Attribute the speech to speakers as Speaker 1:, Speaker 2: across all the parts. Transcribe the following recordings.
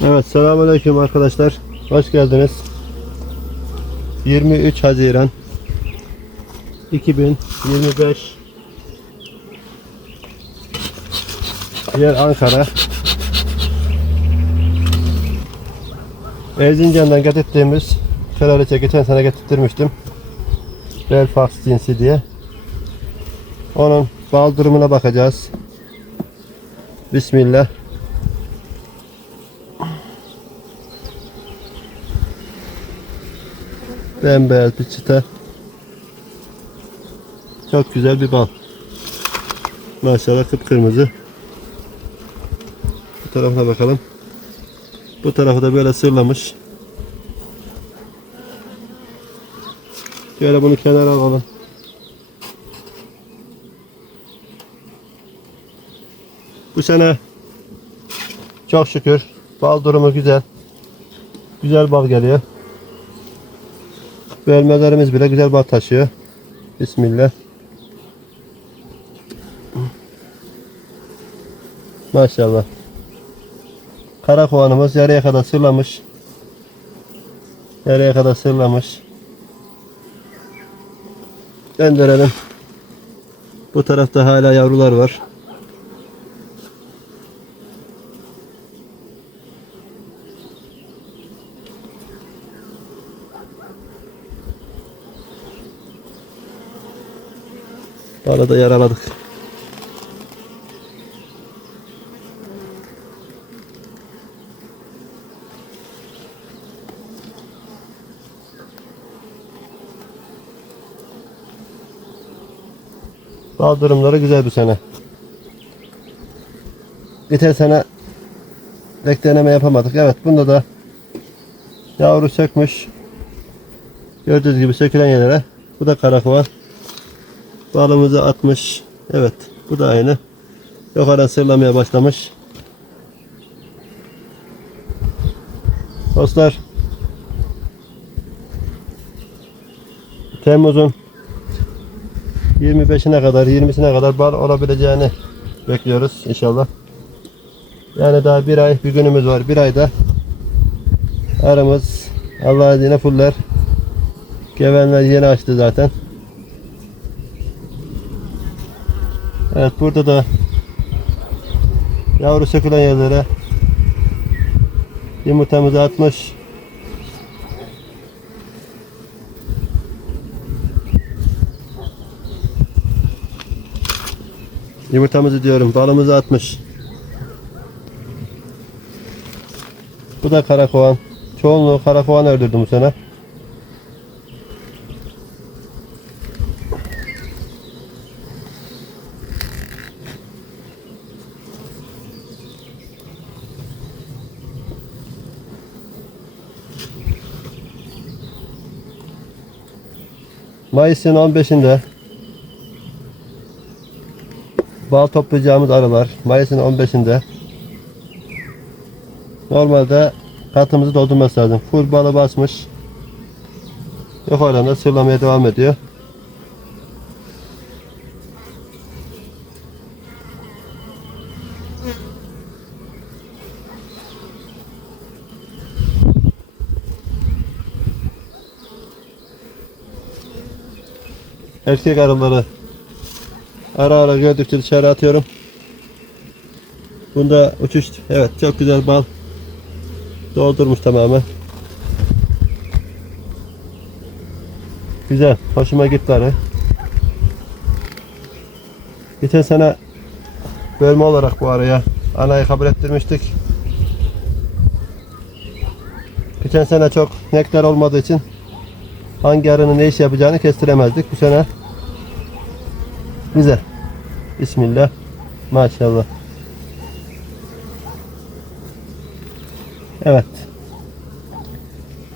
Speaker 1: Evet selamünaleyküm arkadaşlar. Hoş geldiniz. 23 Haziran 2025 Yer Ankara Erzincan'dan getirdiğimiz kraliçe geçen sene getirtmiştim. Belfast cinsi diye. Onun bal durumuna bakacağız. Bismillah. Bembeyaz bir çıta. Çok güzel bir bal. Maşallah kıpkırmızı. Bu tarafına bakalım. Bu tarafı da böyle sırlamış. Şöyle bunu kenara alalım. Bu sene çok şükür bal durumu güzel. Güzel bal geliyor. Bölmelerimiz bile güzel bal taşıyor. Bismillah. Maşallah. Karakovanımız yarıya kadar sırlamış. Yarıya kadar sırlamış. Gönderelim. Bu tarafta hala yavrular var. Arada yaraladık. Bal durumları güzel bu sene. Geçen sene pek deneme yapamadık. Evet bunda da yavru sökmüş. Gördüğünüz gibi sökülen yerlere. Bu da karakovan. Balımızı atmış. Evet. Bu da aynı. Yukarıdan sırlamaya başlamış. Dostlar. Temmuz'un 25'ine kadar 20'sine kadar bal olabileceğini bekliyoruz inşallah. Yani daha bir ay bir günümüz var. Bir ayda aramız Allah'ın izniyle fuller. Gevenler yeni açtı zaten. Evet burada da yavru sökülen yerlere yumurtamızı atmış. Yumurtamızı diyorum balımızı atmış. Bu da karakovan. Çoğunluğu karakovan öldürdüm bu sene. Mayıs'ın 15'inde bal toplayacağımız arılar Mayıs'ın 15'inde normalde katımızı doldurması lazım. Full balı basmış. Yukarıdan da sırlamaya devam ediyor. Erkek arıları ara ara gördükçe dışarı atıyorum. Bunda uçuş evet çok güzel bal doldurmuş tamamen. Güzel. Hoşuma gitti arı. Geçen sene bölme olarak bu araya anayı kabul ettirmiştik. Geçen sene çok nektar olmadığı için hangi arının ne iş yapacağını kestiremezdik. Bu sene güzel. Bismillah. Maşallah. Evet.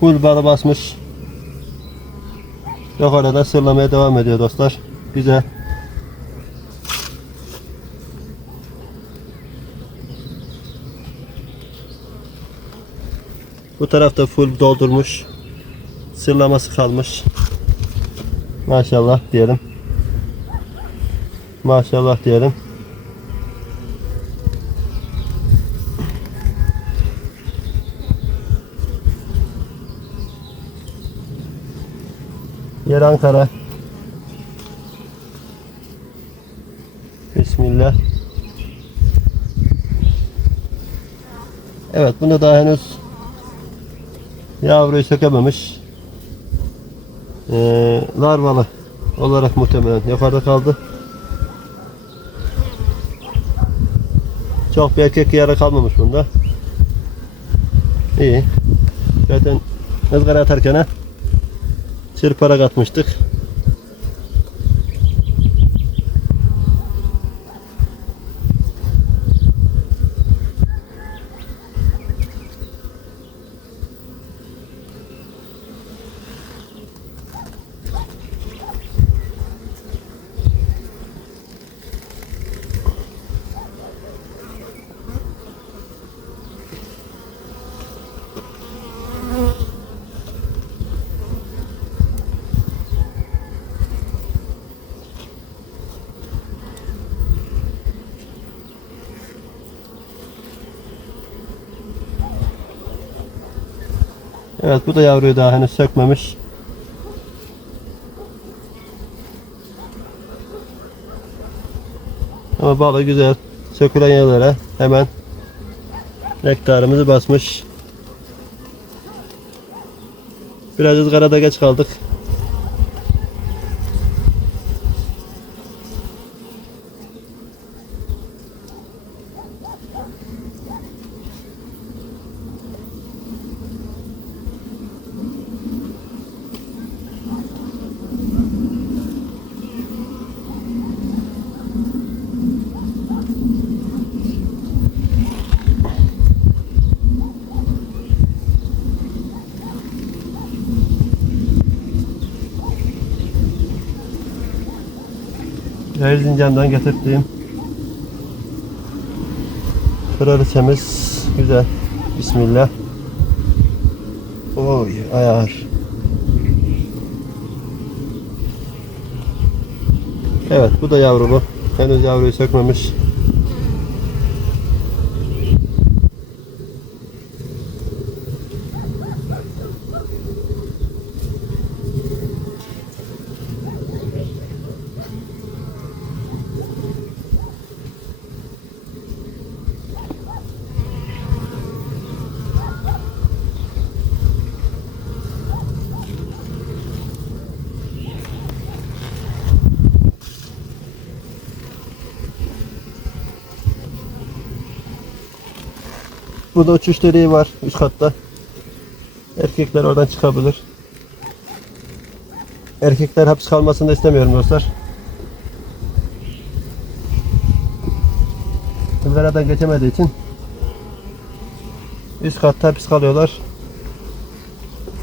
Speaker 1: Full balı basmış. Yok arada sırlamaya devam ediyor dostlar. Güzel. Bu tarafta full doldurmuş. Sırlaması kalmış. Maşallah diyelim. Maşallah diyelim. Yer Ankara. Bismillah. Evet bunu daha henüz yavruyu sökememiş. Ee, larvalı olarak muhtemelen yukarıda kaldı. Çok bir erkek yara kalmamış bunda. İyi. Zaten ızgara atarken çırparak atmıştık. Evet bu da yavruyu daha henüz sökmemiş. Ama balı güzel. Sökülen yerlere hemen nektarımızı basmış. Biraz ızgarada geç kaldık. Erzincan'dan getirdiğim kraliçemiz güzel. Bismillah. Oy ayar. Evet bu da yavrulu. Henüz yavruyu sökmemiş. Burada uçuş deliği var üst katta. Erkekler oradan çıkabilir. Erkekler hapis kalmasını da istemiyorum dostlar. Izgaradan geçemediği için üst katta hapis kalıyorlar.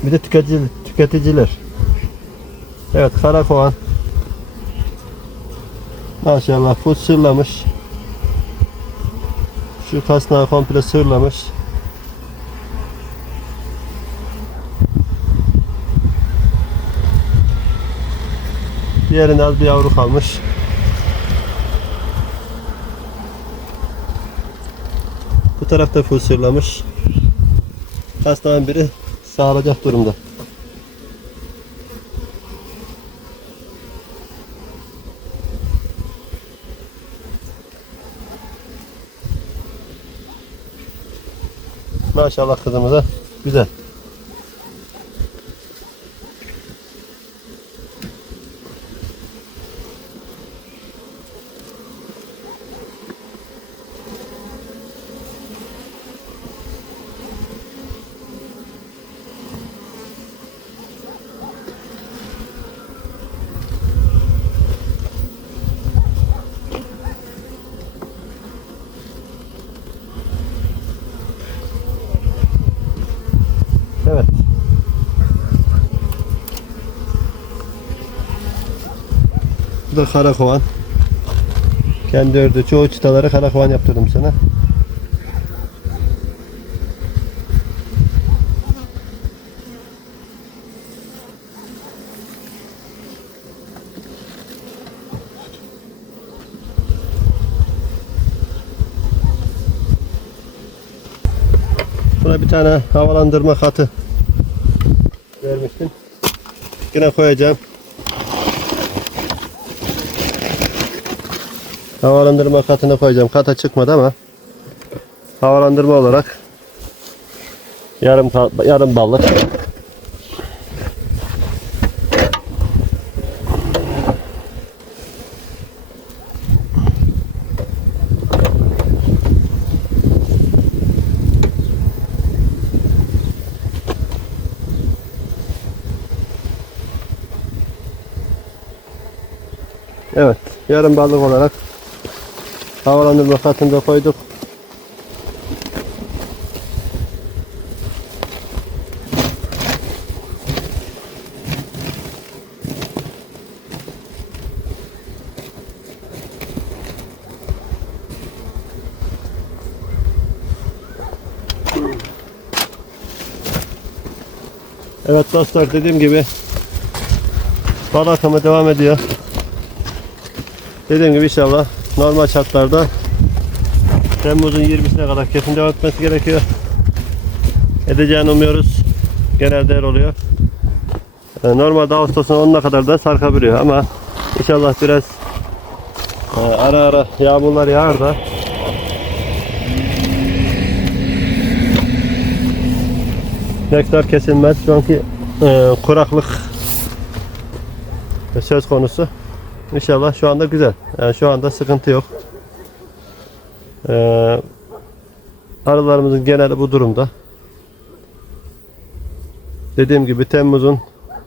Speaker 1: Bir de tüketici, tüketiciler. Evet karakoğan. Maşallah full sırlamış. Şu kasnağı komple sırlamış. Diğerinde az bir yavru kalmış. Bu tarafta full sırlamış. Kasnağın biri sağlayacak durumda. Maşallah kızımıza güzel. Bu da karakovan. Kendi ördü. Çoğu çıtaları karakovan yaptırdım sana. Buna bir tane havalandırma katı vermiştim. Yine koyacağım. Havalandırma katına koyacağım. Kata çıkmadı ama havalandırma olarak yarım yarım balık. Evet, yarım balık olarak havalandırma katında koyduk. Evet dostlar dediğim gibi balık akımı devam ediyor. Dediğim gibi inşallah normal şartlarda Temmuz'un 20'sine kadar kesin devam etmesi gerekiyor. Edeceğini umuyoruz. Genelde öyle oluyor. E, Normalde Ağustos'un 10'una kadar da sarkabiliyor ama inşallah biraz e, ara ara yağmurlar yağar da nektar kesilmez. Anki e, kuraklık söz konusu. İnşallah şu anda güzel. Yani şu anda sıkıntı yok. Ee, arılarımızın geneli bu durumda. Dediğim gibi Temmuz'un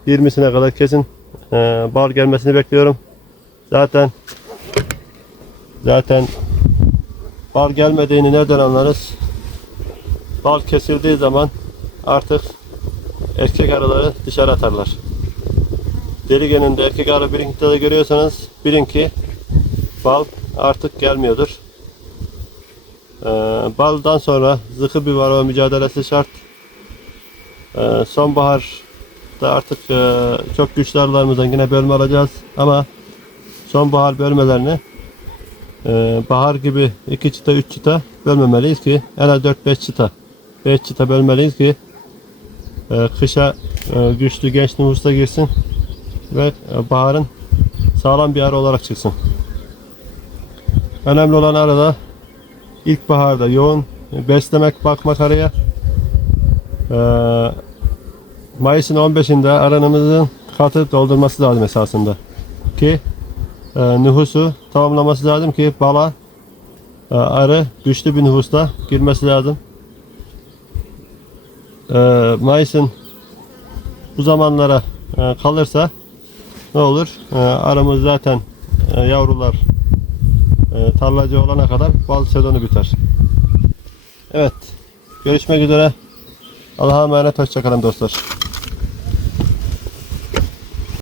Speaker 1: 20'sine kadar kesin e, bal gelmesini bekliyorum. Zaten zaten bal gelmediğini nereden anlarız? Bal kesildiği zaman artık erkek arıları dışarı atarlar. Deri geninde erkek arı birinkide görüyorsanız bilin ki bal artık gelmiyordur. Ee, baldan sonra zıkı bir varroa mücadelesi şart. Ee, sonbaharda artık e, çok güçlü arılarımızdan yine bölme alacağız ama sonbahar bölmelerini e, bahar gibi 2 çıta 3 çıta bölmemeliyiz ki en az 4-5 çıta 5 çıta bölmeliyiz ki e, kışa e, güçlü genç nüfusta girsin ve e, baharın sağlam bir arı olarak çıksın. Önemli olan arada ilkbaharda yoğun beslemek, bakmak araya. Ee, Mayıs'ın 15'inde aranımızın katı doldurması lazım esasında. Ki e, nüfusu tamamlaması lazım ki bala e, arı güçlü bir nüfusta girmesi lazım. E, Mayıs'ın bu zamanlara e, kalırsa ne olur? E, aramız zaten e, yavrular e, tarlacı olana kadar bal sezonu biter. Evet. Görüşmek üzere. Allah'a emanet hoşçakalın dostlar.